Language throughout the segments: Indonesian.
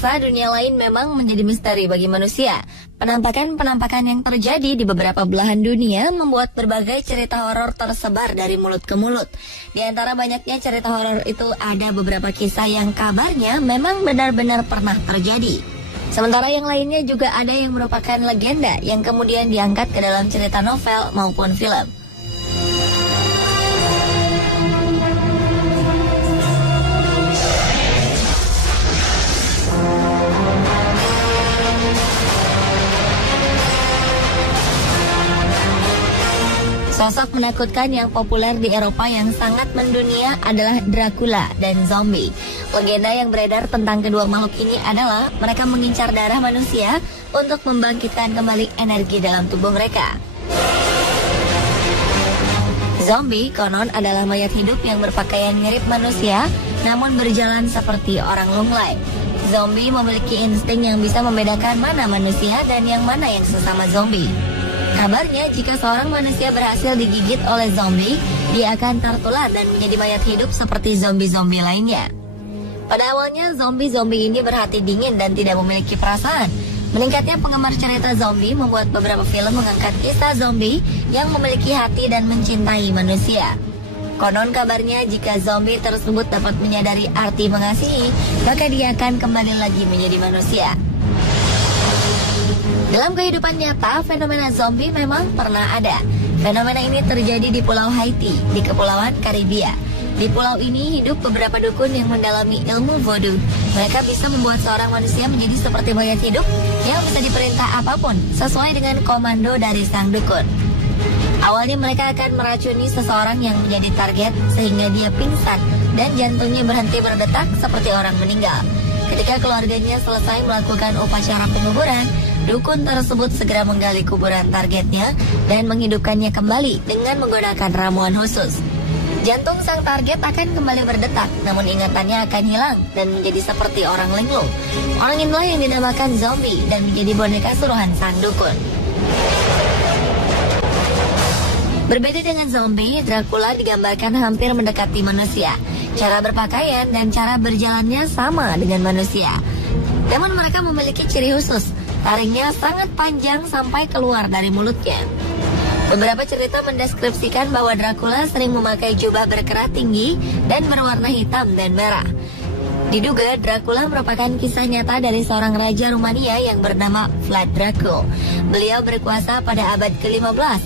pemirsa, dunia lain memang menjadi misteri bagi manusia. Penampakan-penampakan yang terjadi di beberapa belahan dunia membuat berbagai cerita horor tersebar dari mulut ke mulut. Di antara banyaknya cerita horor itu ada beberapa kisah yang kabarnya memang benar-benar pernah terjadi. Sementara yang lainnya juga ada yang merupakan legenda yang kemudian diangkat ke dalam cerita novel maupun film. Sosok menakutkan yang populer di Eropa yang sangat mendunia adalah Dracula dan zombie. Legenda yang beredar tentang kedua makhluk ini adalah mereka mengincar darah manusia untuk membangkitkan kembali energi dalam tubuh mereka. Zombie konon adalah mayat hidup yang berpakaian mirip manusia namun berjalan seperti orang lunglai. Zombie memiliki insting yang bisa membedakan mana manusia dan yang mana yang sesama zombie. Kabarnya jika seorang manusia berhasil digigit oleh zombie, dia akan tertular dan menjadi mayat hidup seperti zombie-zombie lainnya. Pada awalnya zombie-zombie ini berhati dingin dan tidak memiliki perasaan. Meningkatnya penggemar cerita zombie membuat beberapa film mengangkat kisah zombie yang memiliki hati dan mencintai manusia. Konon kabarnya jika zombie tersebut dapat menyadari arti mengasihi, maka dia akan kembali lagi menjadi manusia. Dalam kehidupan nyata, fenomena zombie memang pernah ada. Fenomena ini terjadi di Pulau Haiti, di Kepulauan Karibia. Di pulau ini hidup beberapa dukun yang mendalami ilmu voodoo. Mereka bisa membuat seorang manusia menjadi seperti mayat hidup yang bisa diperintah apapun sesuai dengan komando dari sang dukun. Awalnya mereka akan meracuni seseorang yang menjadi target sehingga dia pingsan dan jantungnya berhenti berdetak seperti orang meninggal. Ketika keluarganya selesai melakukan upacara penguburan, dukun tersebut segera menggali kuburan targetnya dan menghidupkannya kembali dengan menggunakan ramuan khusus. Jantung sang target akan kembali berdetak, namun ingatannya akan hilang dan menjadi seperti orang linglung. Orang inilah yang dinamakan zombie dan menjadi boneka suruhan sang dukun. Berbeda dengan zombie, Dracula digambarkan hampir mendekati manusia. Cara berpakaian dan cara berjalannya sama dengan manusia. Namun mereka memiliki ciri khusus. Taringnya sangat panjang sampai keluar dari mulutnya. Beberapa cerita mendeskripsikan bahwa Dracula sering memakai jubah berkerat tinggi dan berwarna hitam dan merah. Diduga Dracula merupakan kisah nyata dari seorang raja Rumania yang bernama Vlad Dracul. Beliau berkuasa pada abad ke-15.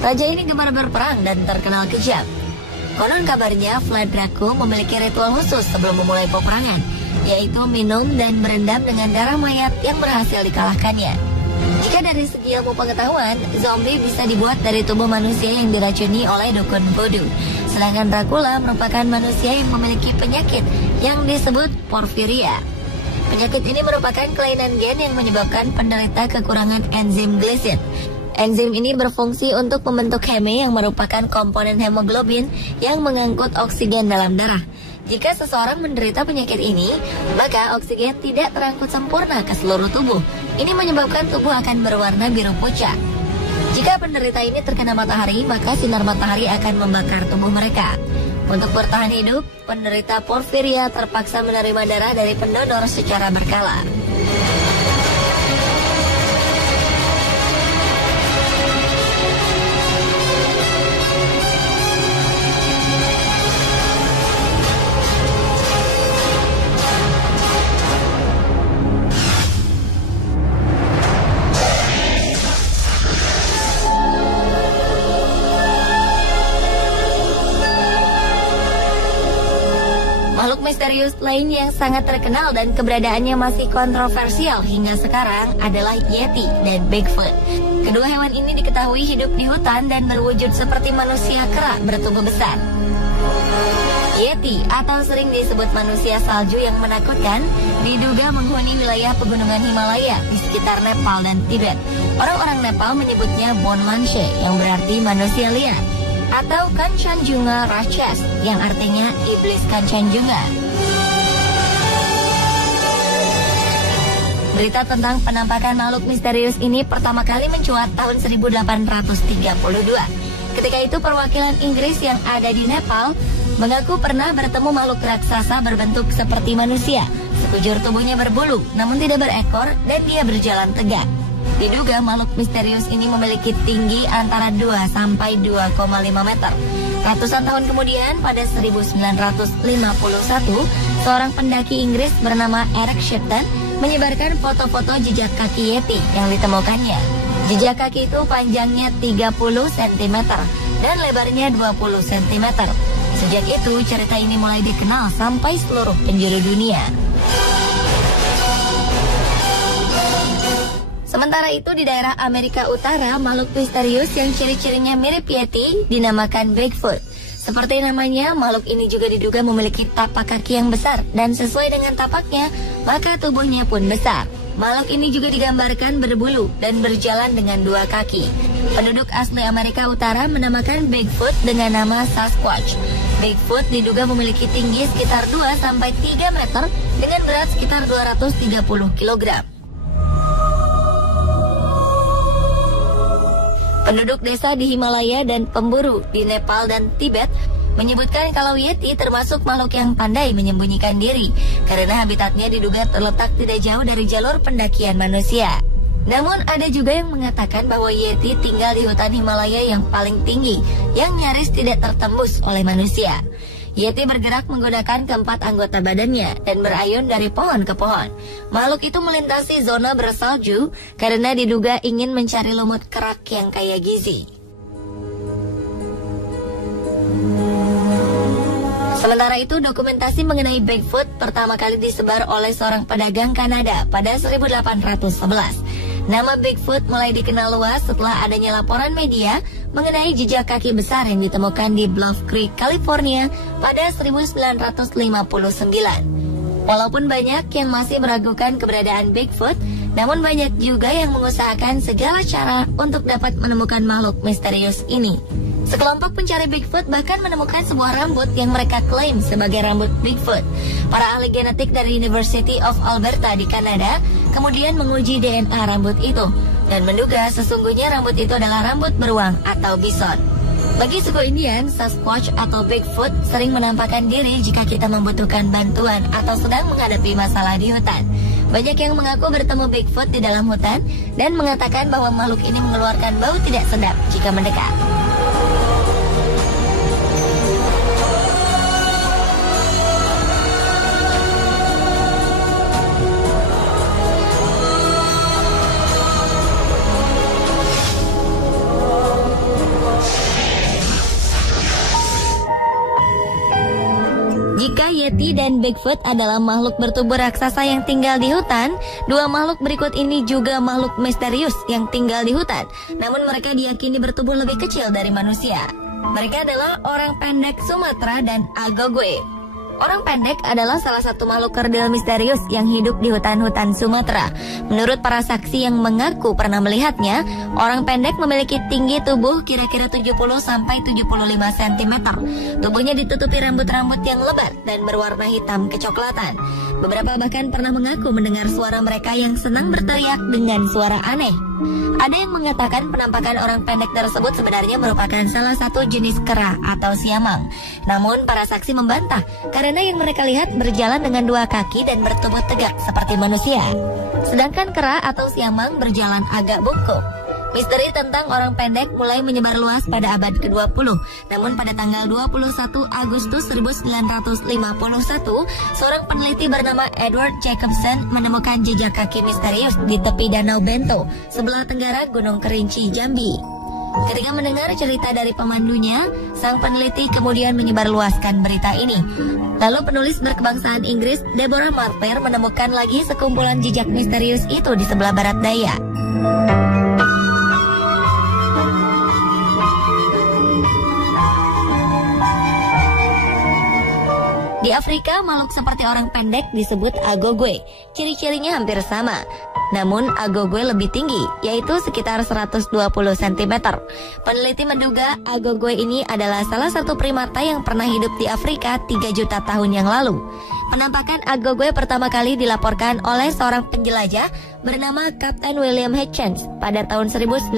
Raja ini gemar berperang dan terkenal kejam. Konon kabarnya Vlad Dracul memiliki ritual khusus sebelum memulai peperangan, yaitu minum dan berendam dengan darah mayat yang berhasil dikalahkannya. Jika dari segi ilmu pengetahuan, zombie bisa dibuat dari tubuh manusia yang diracuni oleh dukun voodoo. Sedangkan Dracula merupakan manusia yang memiliki penyakit yang disebut porfiria. Penyakit ini merupakan kelainan gen yang menyebabkan penderita kekurangan enzim glisin. Enzim ini berfungsi untuk membentuk heme yang merupakan komponen hemoglobin yang mengangkut oksigen dalam darah. Jika seseorang menderita penyakit ini, maka oksigen tidak terangkut sempurna ke seluruh tubuh. Ini menyebabkan tubuh akan berwarna biru pucat. Jika penderita ini terkena matahari, maka sinar matahari akan membakar tubuh mereka. Untuk bertahan hidup, penderita porfiria terpaksa menerima darah dari pendonor secara berkala. Makhluk misterius lain yang sangat terkenal dan keberadaannya masih kontroversial hingga sekarang adalah Yeti dan Bigfoot. Kedua hewan ini diketahui hidup di hutan dan berwujud seperti manusia kera bertubuh besar. Yeti atau sering disebut manusia salju yang menakutkan diduga menghuni wilayah pegunungan Himalaya di sekitar Nepal dan Tibet. Orang-orang Nepal menyebutnya Bon Manche yang berarti manusia liar, atau Kanchenjunga Rakshas yang artinya iblis Kanchenjunga. Berita tentang penampakan makhluk misterius ini pertama kali mencuat tahun 1832. Ketika itu perwakilan Inggris yang ada di Nepal mengaku pernah bertemu makhluk raksasa berbentuk seperti manusia Sekujur tubuhnya berbulu, namun tidak berekor, dan dia berjalan tegak. Diduga makhluk misterius ini memiliki tinggi antara 2 sampai 2,5 meter. Ratusan tahun kemudian, pada 1951, seorang pendaki Inggris bernama Eric Shipton menyebarkan foto-foto jejak kaki Yeti yang ditemukannya. Jejak kaki itu panjangnya 30 cm dan lebarnya 20 cm. Sejak itu, cerita ini mulai dikenal sampai seluruh penjuru dunia. Sementara itu, di daerah Amerika Utara, makhluk misterius yang ciri-cirinya mirip Yeti dinamakan Bigfoot. Seperti namanya, makhluk ini juga diduga memiliki tapak kaki yang besar, dan sesuai dengan tapaknya, maka tubuhnya pun besar. Makhluk ini juga digambarkan berbulu dan berjalan dengan 2 kaki. Penduduk asli Amerika Utara menamakan Bigfoot dengan nama Sasquatch. Bigfoot diduga memiliki tinggi sekitar 2-3 meter dengan berat sekitar 230 kg. Penduduk desa di Himalaya dan pemburu di Nepal dan Tibet menyebutkan kalau Yeti termasuk makhluk yang pandai menyembunyikan diri karena habitatnya diduga terletak tidak jauh dari jalur pendakian manusia. Namun ada juga yang mengatakan bahwa Yeti tinggal di hutan Himalaya yang paling tinggi yang nyaris tidak tertembus oleh manusia. Yeti bergerak menggunakan keempat anggota badannya dan berayun dari pohon ke pohon. Makhluk itu melintasi zona bersalju karena diduga ingin mencari lumut kerak yang kaya gizi. Sementara itu, dokumentasi mengenai Bigfoot pertama kali disebar oleh seorang pedagang Kanada pada 1811. Nama Bigfoot mulai dikenal luas setelah adanya laporan media mengenai jejak kaki besar yang ditemukan di Bluff Creek, California pada 1959. Walaupun banyak yang masih meragukan keberadaan Bigfoot, namun banyak juga yang mengusahakan segala cara untuk dapat menemukan makhluk misterius ini. Sekelompok pencari Bigfoot bahkan menemukan sebuah rambut yang mereka klaim sebagai rambut Bigfoot. Para ahli genetik dari University of Alberta di Kanada kemudian menguji DNA rambut itu dan menduga sesungguhnya rambut itu adalah rambut beruang atau bison. Bagi suku Indian, Sasquatch atau Bigfoot sering menampakkan diri jika kita membutuhkan bantuan atau sedang menghadapi masalah di hutan. Banyak yang mengaku bertemu Bigfoot di dalam hutan dan mengatakan bahwa makhluk ini mengeluarkan bau tidak sedap jika mendekat. Jika Yeti dan Bigfoot adalah makhluk bertubuh raksasa yang tinggal di hutan, dua makhluk berikut ini juga makhluk misterius yang tinggal di hutan, namun mereka diyakini bertubuh lebih kecil dari manusia. Mereka adalah orang pendek Sumatera dan Agogwe. Orang pendek adalah salah satu makhluk kerdil misterius yang hidup di hutan-hutan Sumatera. Menurut para saksi yang mengaku pernah melihatnya, orang pendek memiliki tinggi tubuh kira-kira 70-75 cm. Tubuhnya ditutupi rambut-rambut yang lebat dan berwarna hitam kecoklatan. Beberapa bahkan pernah mengaku mendengar suara mereka yang senang berteriak dengan suara aneh. Ada yang mengatakan penampakan orang pendek tersebut sebenarnya merupakan salah satu jenis kera atau siamang. Namun para saksi membantah karena yang mereka lihat berjalan dengan dua kaki dan bertubuh tegak seperti manusia. Sedangkan kera atau siamang berjalan agak bungkuk. Misteri tentang orang pendek mulai menyebar luas pada abad ke-20. Namun pada tanggal 21 Agustus 1951, seorang peneliti bernama Edward Jacobson menemukan jejak kaki misterius di tepi Danau Bento, sebelah tenggara Gunung Kerinci, Jambi. Ketika mendengar cerita dari pemandunya, sang peneliti kemudian menyebarluaskan berita ini. Lalu penulis berkebangsaan Inggris Deborah Marper menemukan lagi sekumpulan jejak misterius itu di sebelah barat daya. Di Afrika, makhluk seperti orang pendek disebut agogwe. Ciri-cirinya hampir sama. Namun agogwe lebih tinggi, yaitu sekitar 120 cm. Peneliti menduga agogwe ini adalah salah satu primata yang pernah hidup di Afrika 3 juta tahun yang lalu. Penampakan agogwe pertama kali dilaporkan oleh seorang penjelajah bernama Kapten William Hitchens pada tahun 1937.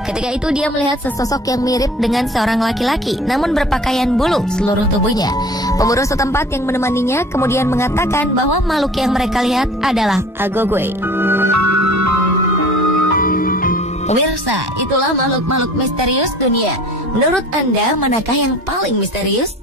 Ketika itu dia melihat sesosok yang mirip dengan seorang laki-laki, namun berpakaian bulu seluruh tubuhnya. Pemburu setempat yang menemaninya kemudian mengatakan bahwa makhluk yang mereka lihat adalah Agogwe. Pemirsa, itulah makhluk-makhluk misterius dunia. Menurut Anda, manakah yang paling misterius?